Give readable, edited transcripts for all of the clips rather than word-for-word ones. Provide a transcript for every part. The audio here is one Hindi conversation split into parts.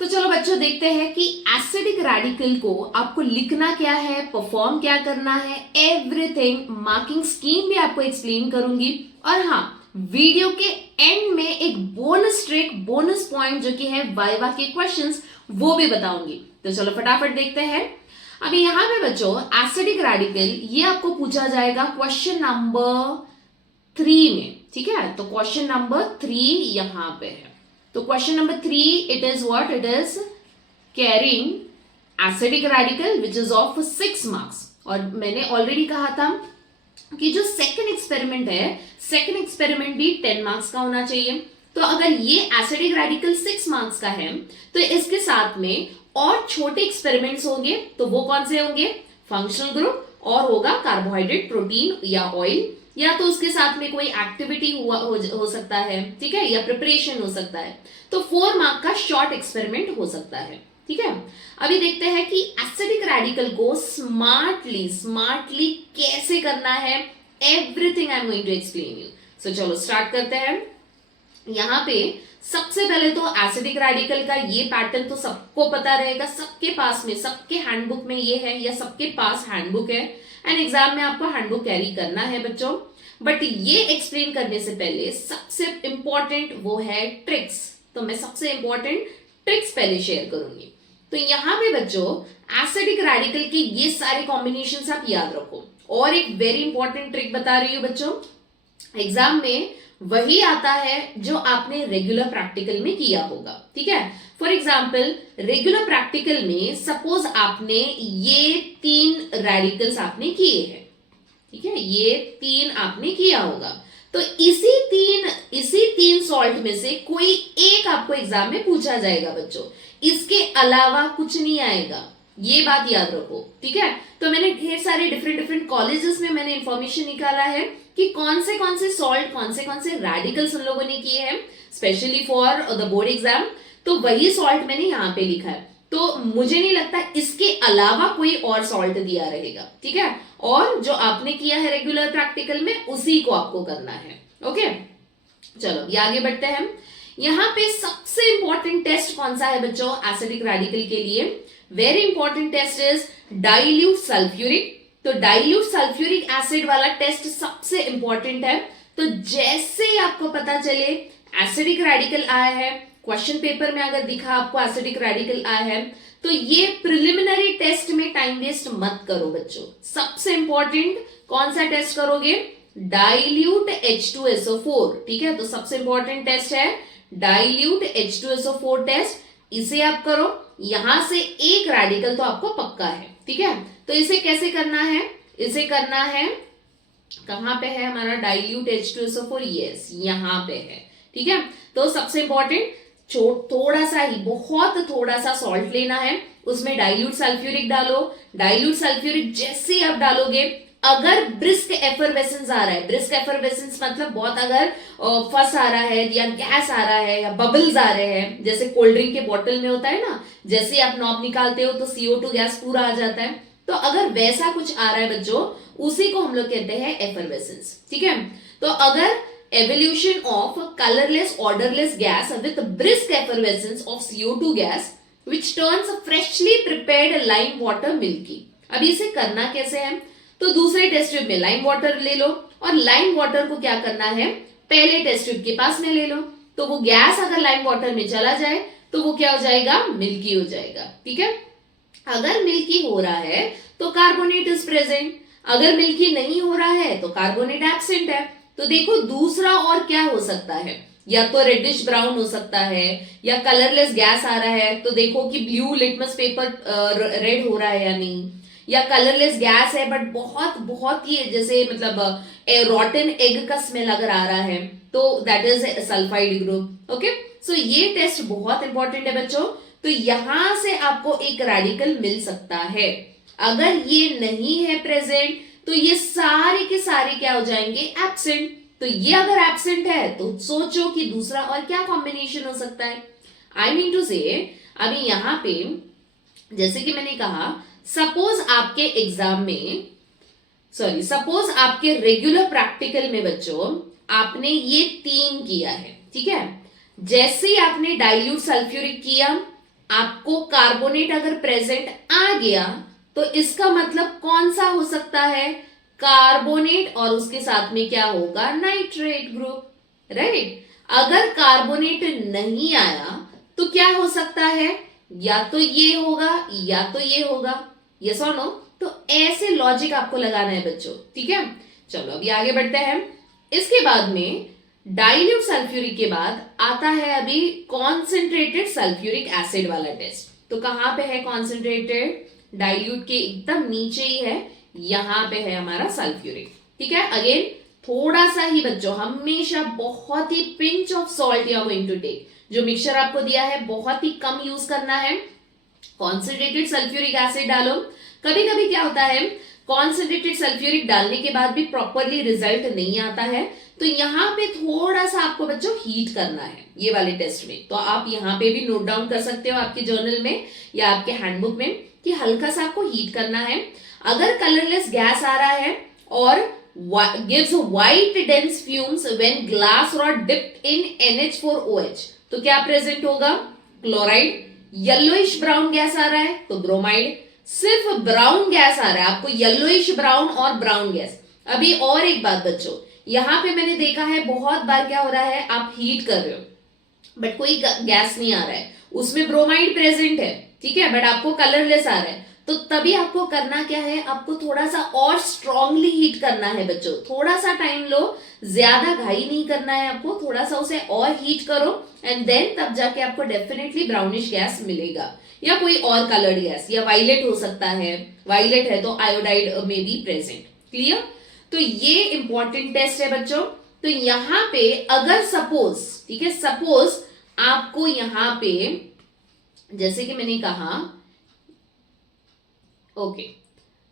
तो चलो बच्चों देखते हैं कि एसिडिक रेडिकल को आपको लिखना क्या है, परफॉर्म क्या करना है, एवरीथिंग। मार्किंग स्कीम भी आपको एक्सप्लेन करूंगी और हाँ, वीडियो के एंड में एक बोनस ट्रिक, बोनस पॉइंट जो कि है वाइवा के क्वेश्चंस, वो भी बताऊंगी। तो चलो फटाफट देखते हैं। अभी यहां पे बच्चों एसिडिक रेडिकल ये आपको पूछा जाएगा क्वेश्चन नंबर 3 में, ठीक है। तो क्वेश्चन नंबर 3 यहां पे है। तो question number 3 it is what, it is carrying acidic radical which is of 6 marks. और मैंने ऑलरेडी कहा था कि जो सेकंड एक्सपेरिमेंट है, सेकंड एक्सपेरिमेंट भी 10 मार्क्स का होना चाहिए। तो अगर ये एसिडिक रेडिकल 6 मार्क्स का है तो इसके साथ में और छोटे एक्सपेरिमेंट्स होंगे। तो वो कौन से होंगे? फंक्शनल ग्रुप, और होगा कार्बोहाइड्रेट, प्रोटीन या ऑयल, या तो उसके साथ में कोई एक्टिविटी हो सकता है, ठीक है, या प्रिपरेशन हो सकता है। तो 4 मार्क का शॉर्ट एक्सपेरिमेंट हो सकता है, ठीक है। अभी देखते हैं कि एसिडिक रेडिकल को स्मार्टली कैसे करना है। Everything I am going to explain you. So चलो स्टार्ट करते हैं। यहां पे सबसे पहले तो एसिडिक रेडिकल का ये पैटर्न तो सबको पता रहेगा, सबके पास में, सबके हैंडबुक में ये है, या सबके पास हैंडबुक है, एंड एग्जाम में आपको हैंडबुक कैरी करना है बच्चों। बट ये एक्सप्लेन करने से पहले सबसे इंपॉर्टेंट वो है ट्रिक्स। तो मैं सबसे इंपॉर्टेंट ट्रिक्स पहले शेयर करूंगी। तो यहां पे बच्चों एसिडिक रेडिकल के ये सारे कॉम्बिनेशन आप याद रखो। और एक वेरी इंपॉर्टेंट ट्रिक बता रही हूं बच्चों, एग्जाम में वही आता है जो आपने रेगुलर प्रैक्टिकल में किया होगा, ठीक है। फॉर एग्जाम्पल रेगुलर प्रैक्टिकल में सपोज आपने ये 3 रेडिकल्स आपने किए हैं, ठीक है, ये 3 आपने किया होगा। तो इसी तीन सॉल्ट में से कोई एक आपको एग्जाम में पूछा जाएगा बच्चों, इसके अलावा कुछ नहीं आएगा, ये बात याद रखो, ठीक है। तो मैंने ढेर सारे डिफरेंट कॉलेजेस में मैंने इंफॉर्मेशन निकाला है कि कौन से सॉल्ट, कौन से रेडिकल्स उन लोगों ने किए हैं specially for the board exam. तो वही सॉल्ट मैंने यहाँ पे लिखा है। तो मुझे नहीं लगता इसके अलावा कोई और सॉल्ट दिया रहेगा, ठीक है। और जो आपने किया है रेगुलर प्रैक्टिकल में उसी को आपको करना है, ओके। चलो ये आगे बढ़ते हैं। यहाँ पे सबसे इंपॉर्टेंट टेस्ट कौन सा है बच्चों एसिडिक रेडिकल के लिए? Very important test is dilute sulphuric. तो डाइल्यूट सल्फ्यूरिक एसिड वाला टेस्ट सबसे इंपॉर्टेंट है। तो जैसे ही आपको पता चले एसिडिक रेडिकल आया है, क्वेश्चन पेपर में अगर दिखा आपको एसिडिक रेडिकल आया है, तो ये प्रिलिमिनरी टेस्ट में टाइम वेस्ट मत करो बच्चों। सबसे इंपॉर्टेंट कौन सा टेस्ट करोगे? डाइल्यूट H2SO4, ठीक है। तो सबसे इंपॉर्टेंट टेस्ट है डाइल्यूट H2SO4 टेस्ट, इसे आप करो। यहां से एक रेडिकल तो आपको पक्का है, ठीक है। तो इसे कैसे करना है? इसे करना है, कहां पे है हमारा डाइल्यूट H2SO4? यस, यहां पे है, ठीक है। तो सबसे इंपॉर्टेंट थोड़ा सा ही, बहुत थोड़ा सा सॉल्ट लेना है, उसमें डाइल्यूट सल्फ्यूरिक डालो। डाइल्यूट सल्फ्यूरिक जैसे ही आप डालोगे, अगर ब्रिस्क एफरवेसेंस आ रहा है, ब्रिस्क एफरवेसेंस मतलब बहुत अगर फस आ रहा है या गैस आ रहा है या बबल्स आ रहे हैं, जैसे कोल्ड ड्रिंक के बॉटल में होता है ना, जैसे आप नॉब निकालते हो तो CO2 गैस पूरा आ जाता है। तो अगर वैसा कुछ आ रहा है बच्चों, उसी को हम लोग कहते हैं एफरवेसेंस, ठीक है। तो अगर evolution of colorless odorless gas with brisk effervescence of CO2 gas which turns freshly prepared lime water milky। अब इसे करना कैसे है? तो दूसरे टेस्ट ट्यूब में लाइम वाटर ले लो, और लाइम वाटर को क्या करना है? पहले टेस्ट ट्यूब के पास में ले लो। तो वो गैस अगर लाइम वाटर में चला जाए तो वो क्या हो जाएगा? मिल्की हो जाएगा, ठीक है। अगर मिल्की हो रहा है तो कार्बोनेट इज प्रेजेंट, अगर मिल्की नहीं हो रहा है तो कार्बोनेट एब्सेंट है। तो देखो दूसरा और क्या हो सकता है, या तो रेडिश ब्राउन हो सकता है, या कलरलेस गैस आ रहा है तो देखो कि ब्लू लिटमस पेपर रेड हो रहा है या नहीं, या कलरलेस गैस है बट बहुत ही जैसे मतलब रॉटन एग का स्मेल अगर आ रहा है तो that is sulphide group, okay. So ये टेस्ट बहुत इंपॉर्टेंट है बच्चों। तो यहां से आपको एक रेडिकल मिल सकता है। अगर ये नहीं है प्रेजेंट तो ये सारे के सारे क्या हो जाएंगे? एब्सेंट। तो ये अगर एब्सेंट है तो सोचो कि दूसरा और क्या कॉम्बिनेशन हो सकता है। आई मीन टू से अभी यहां पे जैसे कि मैंने कहा, सपोज आपके एग्जाम में, सपोज आपके रेगुलर प्रैक्टिकल में बच्चों आपने ये 3 किया है, ठीक है। जैसे ही आपने डाइल्यूट सल्फ्यूरिक किया, आपको कार्बोनेट अगर प्रेजेंट आ गया तो इसका मतलब कौन सा हो सकता है, कार्बोनेट और उसके साथ में क्या होगा, नाइट्रेट ग्रुप, राइट। अगर कार्बोनेट नहीं आया तो क्या हो सकता है, या तो ये होगा या तो ये होगा, यस और नो। तो ऐसे लॉजिक आपको लगाना है बच्चों, ठीक है। चलो अभी आगे बढ़ते हैं। इसके बाद में डाइल्यूट सल्फ्यूरिक के बाद आता है अभी कॉन्सेंट्रेटेड सल्फ्यूरिक एसिड वाला टेस्ट। तो कहां पे है कॉन्सेंट्रेटेड, डाइल्यूट के एकदम नीचे ही है, यहां पे है हमारा सल्फ्यूरिक, ठीक है। अगेन थोड़ा सा ही बच्चों, हमेशा बहुत ही pinch of salt you are going to take. जो मिक्सचर आपको दिया है बहुत ही कम यूज करना है। कॉन्सेंट्रेटेड सल्फ्यूरिक एसिड डालो। कभी कभी क्या होता है, कॉन्सेंट्रेटेड सल्फ्यूरिक डालने के बाद भी प्रॉपरली रिजल्ट नहीं आता है, तो यहां पे थोड़ा सा आपको बच्चों हीट करना है ये वाले टेस्ट में। तो आप यहां पे भी नोट डाउन कर सकते हो आपके जर्नल में या आपके हैंडबुक में कि हल्का सा आपको हीट करना है। अगर कलरलेस गैस आ रहा है और gives white dense fumes when glass rod dipped in NH4OH, तो क्या प्रेजेंट होगा, क्लोराइड। येलोइश ब्राउन गैस आ रहा है तो ब्रोमाइड। सिर्फ ब्राउन गैस आ रहा है आपको, येलोइश ब्राउन और ब्राउन गैस। अभी और एक बात बच्चों, यहां पे मैंने देखा है बहुत बार क्या हो रहा है, आप हीट कर रहे हो बट कोई गैस नहीं आ रहा है, उसमें ब्रोमाइड प्रेजेंट है, ठीक है, बट आपको कलरलेस आ रहा है। तो तभी आपको करना क्या है, आपको थोड़ा सा और स्ट्रांगली हीट करना है बच्चों। थोड़ा सा टाइम लो, ज्यादा घाई नहीं करना है आपको, थोड़ा सा उसे और हीट करो एंड देन तब जाके आपको डेफिनेटली ब्राउनिश गैस मिलेगा, या कोई और कलर्ड गैस, या वायलेट हो सकता है, वायलेट है तो आयोडाइड में बी प्रेजेंट, क्लियर। तो ये इंपॉर्टेंट टेस्ट है बच्चों। तो यहां पे अगर सपोज, ठीक है, सपोज आपको यहां पे जैसे कि मैंने कहा, ओके,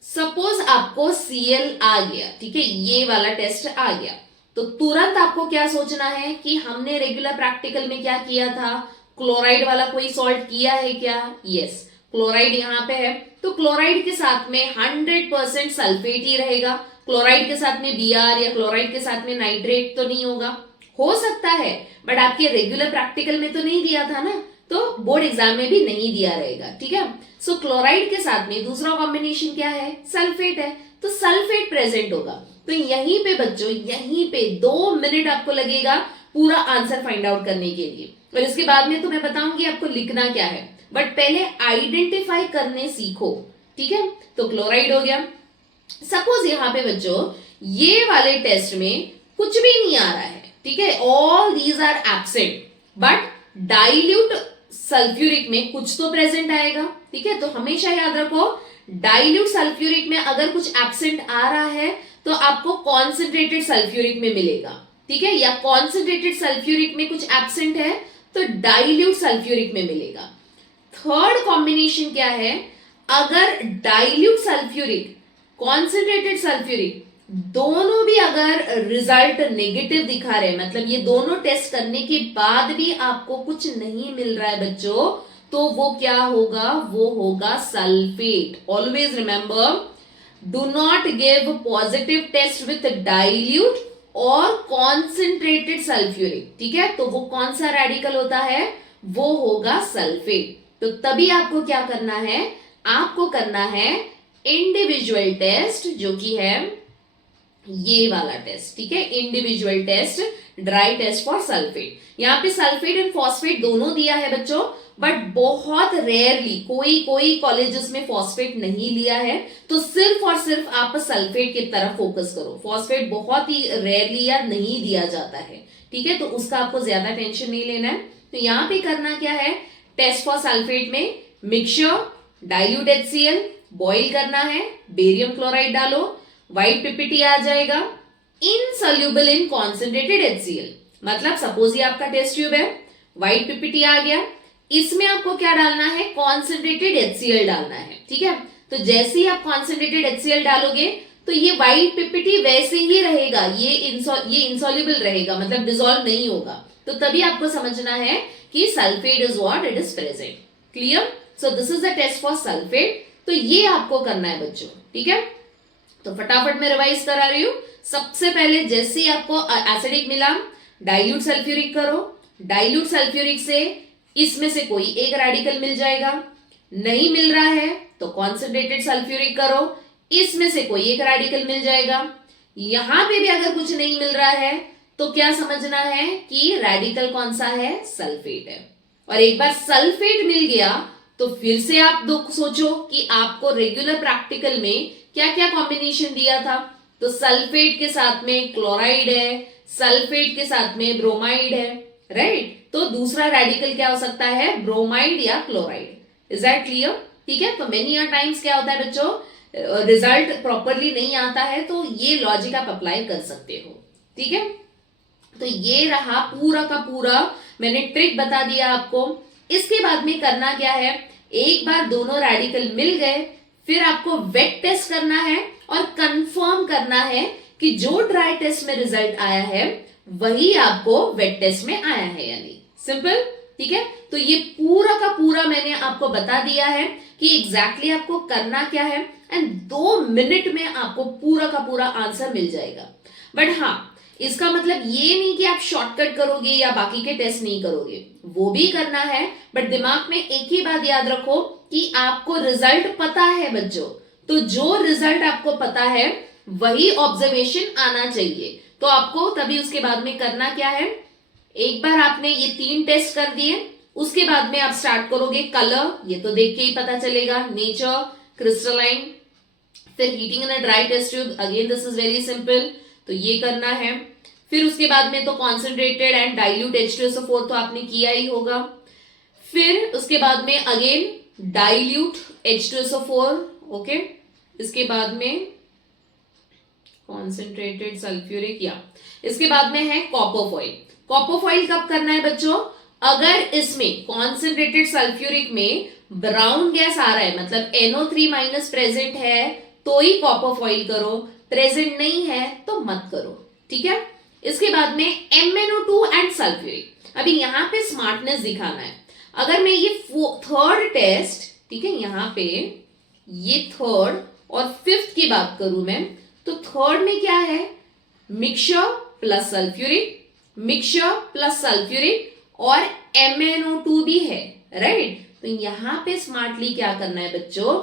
सपोज आपको Cl आ गया, ठीक है, ये वाला टेस्ट आ गया, तो तुरंत आपको क्या सोचना है कि हमने रेगुलर प्रैक्टिकल में क्या किया था, क्लोराइड वाला कोई सॉल्ट किया है क्या, यस, क्लोराइड यहां पे है। तो क्लोराइड के साथ में 100% सल्फेट ही रहेगा। क्लोराइड के साथ में Br या क्लोराइड के साथ में नाइट्रेट तो नहीं होगा, हो सकता है बट आपके रेगुलर प्रैक्टिकल में तो नहीं दिया था ना, तो बोर्ड एग्जाम में भी नहीं दिया रहेगा, ठीक है। सो क्लोराइड के साथ में दूसरा कॉम्बिनेशन क्या है, सल्फेट है, तो सल्फेट प्रेजेंट होगा। तो यहीं पे बच्चों, यहीं पे 2 मिनट आपको लगेगा पूरा आंसर फाइंड आउट करने के लिए, और इसके बाद में तो मैं बताऊंगी आपको लिखना क्या है, बट पहले आइडेंटिफाई करने सीखो, ठीक है। तो क्लोराइड हो गया। सपोज यहां पे बच्चों ये वाले टेस्ट में कुछ भी नहीं आ रहा है, ठीक है, all these are absent, but dilute sulphuric में कुछ तो प्रेजेंट आएगा, ठीक है। तो हमेशा याद रखो, डाइल्यूट सल्फ्यूरिक में अगर कुछ एब्सेंट आ रहा है तो आपको कॉन्सेंट्रेटेड सल्फ्यूरिक में मिलेगा, ठीक है, या कॉन्सेंट्रेटेड सल्फ्यूरिक में कुछ एब्सेंट है तो डाइल्यूट सल्फ्यूरिक में मिलेगा। थर्ड कॉम्बिनेशन क्या है, अगर डाइल्यूट सल्फ्यूरिक, कॉन्सेंट्रेटेड सल्फ्यूरिक दोनों भी अगर रिजल्ट नेगेटिव दिखा रहे, मतलब ये दोनों टेस्ट करने के बाद भी आपको कुछ नहीं मिल रहा है बच्चों, तो वो क्या होगा, वो होगा sulphate. Always remember, do not give positive test with dilute और कॉन्सेंट्रेटेड सल्फ्यूरिक, ठीक है। तो वो कौन सा रेडिकल होता है, वो होगा सल्फेट। तो तभी आपको क्या करना है, आपको करना है इंडिविजुअल टेस्ट, जो कि है ये वाला टेस्ट, ठीक है, individual test, dry test for sulphate. यहाँ पे सल्फेट एंड फॉस्फेट दोनों दिया है बच्चों, बट बहुत रेयरली, कोई कॉलेजेस में फॉस्फेट नहीं लिया है, तो सिर्फ और सिर्फ आप सल्फेट की तरफ फोकस करो। फॉस्फेट बहुत ही रेयरली या नहीं दिया जाता है, ठीक है, तो उसका आपको ज्यादा टेंशन नहीं लेना है। तो यहाँ पे करना क्या है, टेस्ट फॉर सल्फेट में मिक्सचर डाइल्यूट HCl बॉइल करना है, बेरियम क्लोराइड डालो, व्हाइट पीपीटी आ जाएगा, इनसॉल्युबल इन कॉन्सेंट्रेटेड HCl। मतलब सपोज ये आपका टेस्ट ट्यूब है, व्हाइट पीपीटी आ गया, इसमें आपको क्या डालना है, कॉन्सेंट्रेटेड HCl डालना है, ठीक है। तो जैसे ही आप कॉन्सेंट्रेटेड HCl डालोगे तो ये व्हाइट पीपीटी वैसे ही रहेगा, ये इंसॉल्युबल रहेगा, मतलब डिसॉल्व नहीं होगा। तो तभी आपको समझना है कि sulphate is what, it is present, clear. So this is the test for sulphate. तो ये आपको करना है बच्चों, ठीक है। तो फटाफट मैं रिवाइज करा रही हूं। सबसे पहले जैसे ही आपको एसिडिक मिला, डाइल्यूट सल्फ्यूरिक करो, डाइल्यूट सल्फ्यूरिक से इसमें से कोई एक रेडिकल मिल जाएगा, नहीं मिल रहा है तो कॉन्सेंट्रेटेड सल्फ्यूरिक करो, इसमें से कोई एक रेडिकल मिल जाएगा। यहां पे भी अगर कुछ नहीं मिल रहा है तो क्या समझना है कि रेडिकल कौन सा है, सल्फेट है। और एक बार सल्फेट मिल गया तो फिर से आप दुख सोचो कि आपको रेगुलर प्रैक्टिकल में क्या क्या कॉम्बिनेशन दिया था। तो सल्फेट के साथ में क्लोराइड है, सल्फेट के साथ में ब्रोमाइड है, राइट। तो दूसरा रेडिकल क्या हो सकता है, ब्रोमाइड या क्लोराइड। Is that clear? ठीक है। तो मेनी टाइम्स क्या होता है बच्चों, रिजल्ट प्रॉपरली नहीं आता है तो ये लॉजिक आप अप्लाई कर सकते हो। ठीक है। तो ये रहा पूरा का पूरा, मैंने ट्रिक बता दिया आपको। इसके बाद में करना क्या है, एक बार दोनों रेडिकल मिल गए फिर आपको वेट टेस्ट करना है और कंफर्म करना है कि जो ड्राई टेस्ट में रिजल्ट आया है वही आपको वेट टेस्ट में आया है, यानी सिंपल। ठीक है। तो ये पूरा का पूरा मैंने आपको बता दिया है कि एग्जैक्टली आपको करना क्या है, एंड 2 मिनट में आपको पूरा का पूरा आंसर मिल जाएगा। बट हाँ, इसका मतलब ये नहीं कि आप शॉर्टकट करोगे या बाकी के टेस्ट नहीं करोगे, वो भी करना है। बट दिमाग में एक ही बात याद रखो कि आपको रिजल्ट पता है बच्चों, तो जो रिजल्ट आपको पता है वही ऑब्जर्वेशन आना चाहिए। तो आपको तभी उसके बाद में करना क्या है, एक बार आपने ये 3 टेस्ट कर दिए, उसके बाद में आप स्टार्ट करोगे कलर, ये तो देख के ही पता चलेगा, नेचर, क्रिस्टलाइन, फिर heating in a dry test tube, again this is very simple, तो ये करना है। फिर उसके बाद में तो कॉन्सेंट्रेटेड एंड डाइल्यूट H2SO4 तो आपने किया ही होगा। फिर उसके बाद में अगेन डाइल्यूट H2SO4, ओके। इसके बाद में कॉन्सेंट्रेटेड सल्फ्यूरिक, या इसके बाद में है कॉपर फॉइल। कॉपर फॉइल कब करना है बच्चों, अगर इसमें कॉन्सेंट्रेटेड सल्फ्यूरिक में ब्राउन गैस आ रहा है, मतलब NO3- प्रेजेंट है तो ही कॉपर फॉइल करो, प्रेजेंट नहीं है तो मत करो। ठीक है। इसके बाद में MnO2 एंड सल्फ्यूरिक। अभी यहां पे स्मार्टनेस दिखाना है। अगर मैं ये 3rd टेस्ट, ठीक है, यहां पे ये 3rd और 5th की बात करूं मैं, तो 3rd में क्या है, mixture plus sulphuric, mixture plus sulphuric और MnO2 भी है, राइट। तो यहां पे स्मार्टली क्या करना है बच्चों,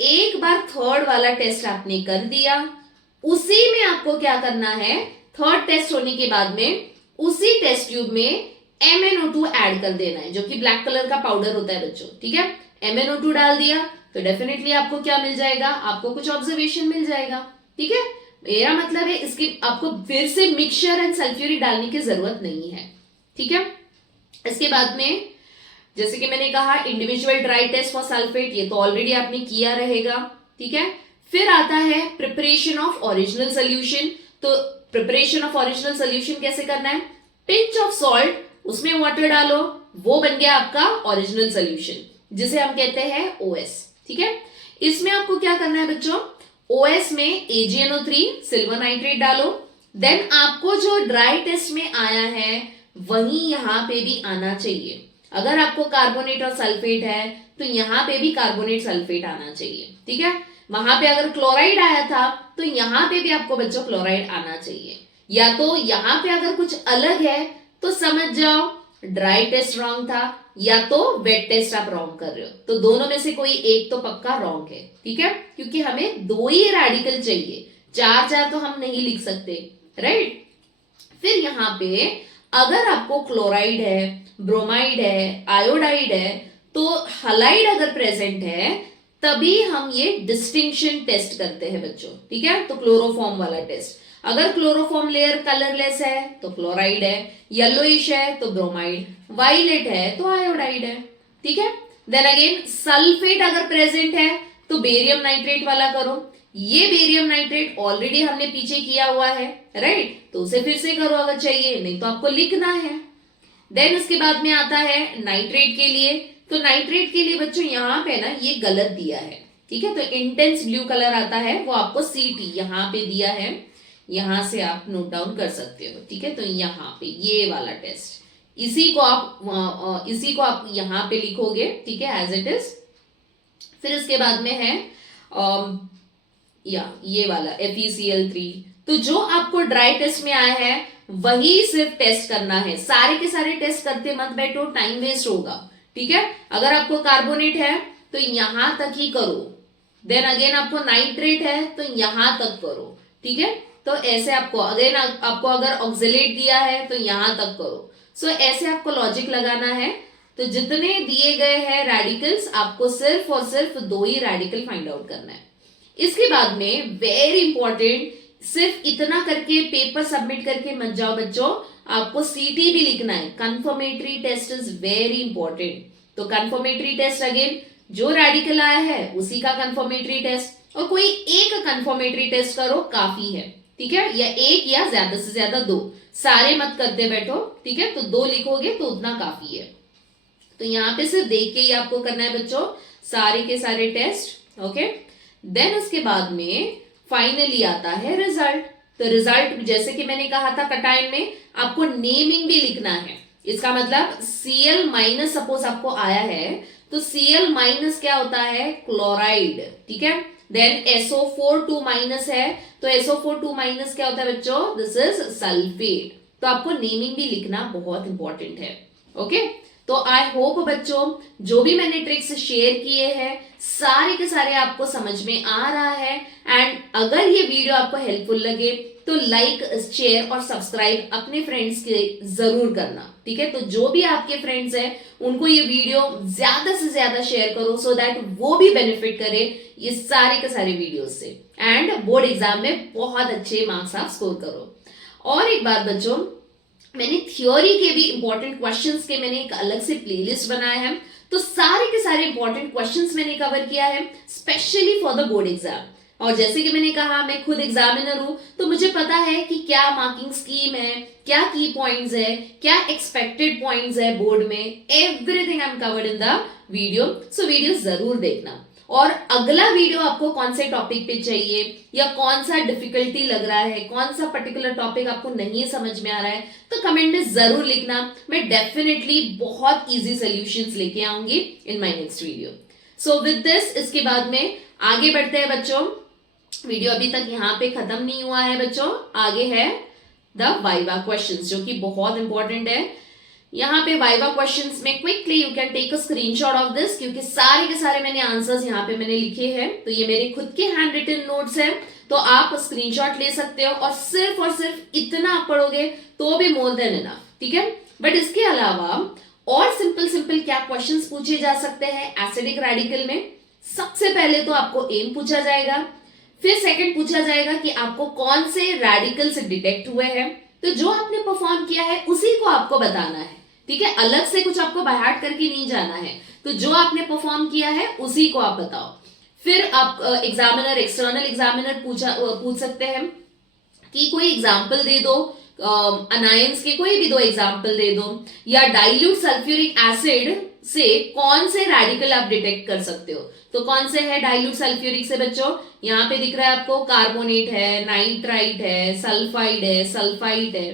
एक बार 3rd वाला टेस्ट आपने कर दिया, उसी में आपको क्या करना है, 3rd टेस्ट होने के बाद में उसी टेस्ट ट्यूब में MnO2 ऐड कर देना है, जो कि ब्लैक कलर का पाउडर होता है बच्चों। ठीक है। MnO2 डाल दिया तो डेफिनेटली आपको क्या मिल जाएगा, आपको कुछ ऑब्जर्वेशन मिल जाएगा। ठीक है। मेरा मतलब है इसकी आपको फिर से मिक्सचर एंड सल्फ्यूरिक डालने की जरूरत नहीं है। ठीक है। इसके बाद में जैसे कि मैंने कहा individual dry test for sulphate, ये तो ऑलरेडी आपने किया रहेगा। ठीक है। फिर आता है प्रिपरेशन ऑफ ओरिजिनल सोल्यूशन। तो प्रिपरेशन ऑफ ओरिजिनल सोल्यूशन कैसे करना है, पिंच ऑफ सॉल्ट, उसमें वाटर डालो, वो बन गया आपका ओरिजिनल सोल्यूशन, जिसे हम कहते हैं OS। ठीक है। इसमें आपको क्या करना है बच्चों, OS में AgNO3 सिल्वर नाइट्रेट डालो, देन आपको जो ड्राई टेस्ट में आया है वही यहां पे भी आना चाहिए। अगर आपको कार्बोनेट और सल्फेट है तो यहां पे भी कार्बोनेट सल्फेट आना चाहिए। ठीक है। वहां पे अगर क्लोराइड आया था तो यहां पे भी आपको बच्चों क्लोराइड आना चाहिए। या तो यहां पे अगर कुछ अलग है तो समझ जाओ ड्राई टेस्ट रॉन्ग था, या तो वेट टेस्ट आप रॉन्ग कर रहे हो, तो दोनों में से कोई एक तो पक्का रॉन्ग है। ठीक है। क्योंकि हमें 2 ही रेडिकल चाहिए, 4 तो हम नहीं लिख सकते, राइट। फिर यहां पे अगर आपको क्लोराइड है, ब्रोमाइड है, आयोडाइड है, तो हलाइड अगर प्रेजेंट है तभी हम ये डिस्टिंक्शन टेस्ट करते हैं बच्चों। ठीक है। तो क्लोरोफॉर्म वाला टेस्ट, अगर क्लोरोफॉर्म लेयर कलरलेस है तो क्लोराइड है, येलोइश है तो ब्रोमाइड, वायलेट है तो आयोडाइड है। ठीक है। देन अगेन सल्फेट अगर प्रेजेंट है तो बेरियम नाइट्रेट वाला करो, ये बेरियम नाइट्रेट ऑलरेडी हमने पीछे किया हुआ है, राइट, तो उसे फिर से करो अगर चाहिए, नहीं तो आपको लिखना है। देन उसके बाद में आता है नाइट्रेट के लिए। तो नाइट्रेट के लिए बच्चों यहां पे ना ये गलत दिया है। ठीक है। तो इंटेंस ब्लू कलर आता है, वो आपको CT यहां पे दिया है, यहां से आप नोट डाउन कर सकते हो। ठीक है। तो यहां पे ये वाला टेस्ट, इसी को आप यहां पे लिखोगे। ठीक है, एज इट इज। फिर उसके बाद में है ये वाला FeCl3। तो जो आपको ड्राई टेस्ट में आया है वही सिर्फ टेस्ट करना है, सारे के सारे टेस्ट करते मत बैठो, टाइम वेस्ट होगा। ठीक है, अगर आपको कार्बोनेट है तो यहां तक ही करो, देन अगेन आपको नाइट्रेट है तो यहां तक करो। ठीक है, तो ऐसे आपको अगेन आपको अगर ऑक्सिलेट दिया है तो यहां तक करो। सो ऐसे आपको लॉजिक लगाना है। तो जितने दिए गए हैं रेडिकल्स, आपको सिर्फ और सिर्फ 2 ही रेडिकल फाइंड आउट करना है। इसके बाद में वेरी इंपॉर्टेंट, सिर्फ इतना करके पेपर सबमिट करके मत जाओ बच्चों, आपको सीटी भी लिखना है। Confirmatory test is very important. तो कंफर्मेटरी टेस्ट अगेन जो रेडिकल आया है उसी का कंफर्मेटरी टेस्ट, और कोई एक कंफर्मेटरी टेस्ट करो काफी है। ठीक है, या एक या ज्यादा से ज्यादा 2, सारे मत करते बैठो। ठीक है, तो 2 लिखोगे तो उतना काफी है। तो यहाँ पे सिर्फ देख के ही आपको करना है बच्चों सारे के सारे टेस्ट। ओके, देन उसके बाद में फाइनली आता है रिजल्ट। तो रिजल्ट जैसे कि मैंने कहा था कटायन में, आपको नेमिंग भी लिखना है। इसका मतलब Cl माइनस सपोज आपको आया है तो Cl माइनस क्या होता है, क्लोराइड। ठीक है, देन SO4 2 माइनस है तो SO4 2 माइनस क्या होता है बच्चों, दिस इज सल्फेट। तो आपको नेमिंग भी लिखना बहुत इंपॉर्टेंट है। ओके, तो आई होप बच्चों जो भी मैंने ट्रिक्स शेयर किए हैं सारे के सारे आपको समझ में आ रहा है। एंड अगर ये वीडियो आपको हेल्पफुल लगे तो लाइक, शेयर और सब्सक्राइब अपने फ्रेंड्स के जरूर करना। ठीक है, तो जो भी आपके फ्रेंड्स हैं उनको ये वीडियो ज्यादा से ज्यादा शेयर करो, सो दैट वो भी बेनिफिट करे ये सारे के सारे वीडियोस से, एंड बोर्ड एग्जाम में बहुत अच्छे मार्क्स आप स्कोर करो। और एक बात बच्चों, मैंने थ्योरी के भी इंपॉर्टेंट क्वेश्चंस के मैंने एक अलग से प्लेलिस्ट बनाया है। तो सारे के सारे इंपॉर्टेंट क्वेश्चंस मैंने कवर किया है specially for the board exam. और जैसे कि मैंने कहा मैं खुद एग्जामिनर हूं, तो मुझे पता है कि क्या मार्किंग स्कीम है, क्या की पॉइंट्स है, क्या एक्सपेक्टेड पॉइंट्स है बोर्ड में, everything I am covered in the video. So video जरूर देखना। और अगला वीडियो आपको कौन से टॉपिक पे चाहिए, या कौन सा डिफिकल्टी लग रहा है, कौन सा पर्टिकुलर टॉपिक आपको नहीं समझ में आ रहा है, तो कमेंट में जरूर लिखना। मैं डेफिनेटली बहुत इजी सॉल्यूशंस लेके आऊंगी in my next video. So with this, इसके बाद में आगे बढ़ते हैं बच्चों। वीडियो अभी तक यहाँ पे खत्म नहीं हुआ है बच्चों, आगे है द वाइवा क्वेश्चंस जो कि बहुत इंपॉर्टेंट है। यहाँ पे वाइवा क्वेश्चंस में quickly you can take a screenshot of this, क्योंकि सारे के सारे मैंने आंसर्स यहाँ पे मैंने लिखे हैं। तो ये मेरे खुद के हैंड रिटन नोट्स हैं, तो आप स्क्रीनशॉट ले सकते हो और सिर्फ इतना आप पढ़ोगे तो भी मोर देन इनफ। ठीक है, बट इसके अलावा और सिंपल क्या क्वेश्चंस पूछे जा सकते हैं एसिडिक रेडिकल में। सबसे पहले तो आपको एम पूछा जाएगा, फिर सेकंड पूछा जाएगा कि आपको कौन से रेडिकल्स डिटेक्ट हुए हैं। तो जो आपने परफॉर्म किया है उसी को आपको बताना है। ठीक है, अलग से कुछ आपको बाय हार्ट करके नहीं जाना है। तो जो आपने परफॉर्म किया है उसी को आप बताओ। फिर आप एग्जामिनर, एक्सटर्नल एग्जामिनर पूछ सकते हैं कि कोई एग्जाम्पल दे दो, अनायंस के कोई भी 2 एग्जाम्पल दे दो, या डाइल्यूट सल्फ्यूरिक एसिड से कौन से रेडिकल आप डिटेक्ट कर सकते हो। तो कौन से है डाइल्यूट सल्फ्यूरिक से बच्चों, यहाँ पे दिख रहा है आपको कार्बोनेट है, नाइट्राइट है, सल्फाइड है, सल्फाइट है।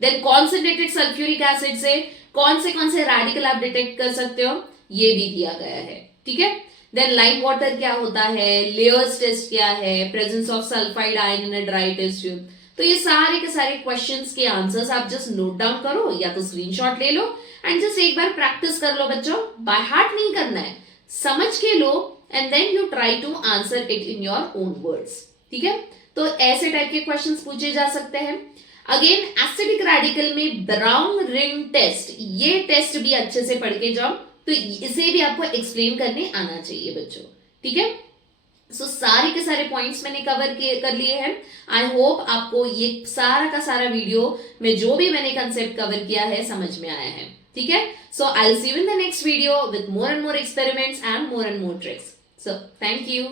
देन कॉन्सेंट्रेटेड सल्फ्यूरिक एसिड से कौन से रेडिकल आप डिटेक्ट कर सकते हो, ये भी दिया गया है। ठीक है, देन लाइम वाटर क्या होता है, लेयर्स टेस्ट क्या है, presence of sulphide ion in a dry test tube. तो ये सारे के सारे क्वेश्चंस के आंसर्स आप जस्ट नोट डाउन करो या तो स्क्रीनशॉट ले लो एंड जस्ट एक बार प्रैक्टिस कर लो बच्चों। बाय हार्ट नहीं करना है, समझ के लो and then you try to answer it in your own words. ठीक है, तो ऐसे टाइप के क्वेश्चंस पूछे जा सकते हैं। अगेन एसिडिक रेडिकल में ब्राउन रिंग टेस्ट, ये टेस्ट भी अच्छे से पढ़ के जाओ, तो इसे भी आपको एक्सप्लेन करने आना चाहिए बच्चों। ठीक है, सो सारे के सारे पॉइंट्स मैंने कवर कर लिए हैं। आई होप आपको ये सारा का सारा वीडियो में जो भी मैंने कंसेप्ट कवर किया है समझ में आया है। ठीक है, so I will see you in the next video with more and more experiments and more tricks. So thank you.